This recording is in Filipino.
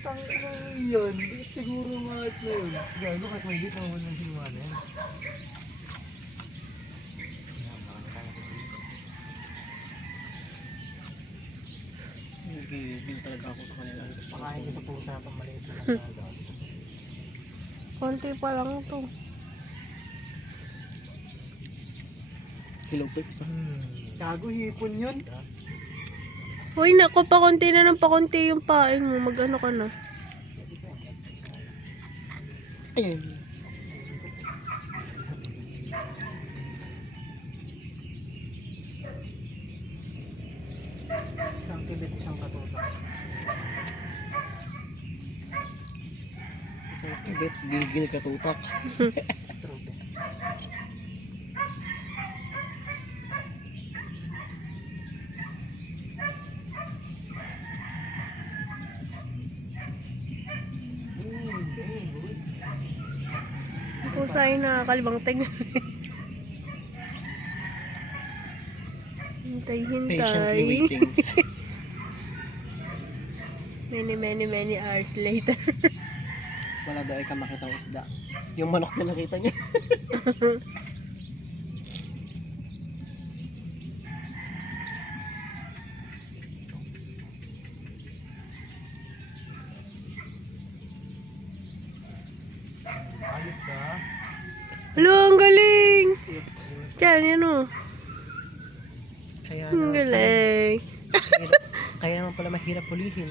Tanginang yun. Bakit siguro mahit na yun? Gago kahit may dito naman ng sinuha na yan. Nag-i-bill talaga ako sa kanila. Pakain ko sa pusa pang maliit na Konti pa lang to. Hello, Pix. Gago, hipon yun. Uy, nako, pakunti na ng pakunti yung pain mo. Mag-ano ka na. Ayun. Isang kibit, isang katutak. Isang kibit, gigil katutak. True. Pusa ay nakakalibang tingnan. Hintay, Patiently hintay. waiting. Many hours later. Wala daw ay ka makitang isda. Yung manok na nakita niya. Ayos ka. Hello, ang galing! Diyan, yan o. Kaya Ang galing. kaya naman pala mahirap pulihin.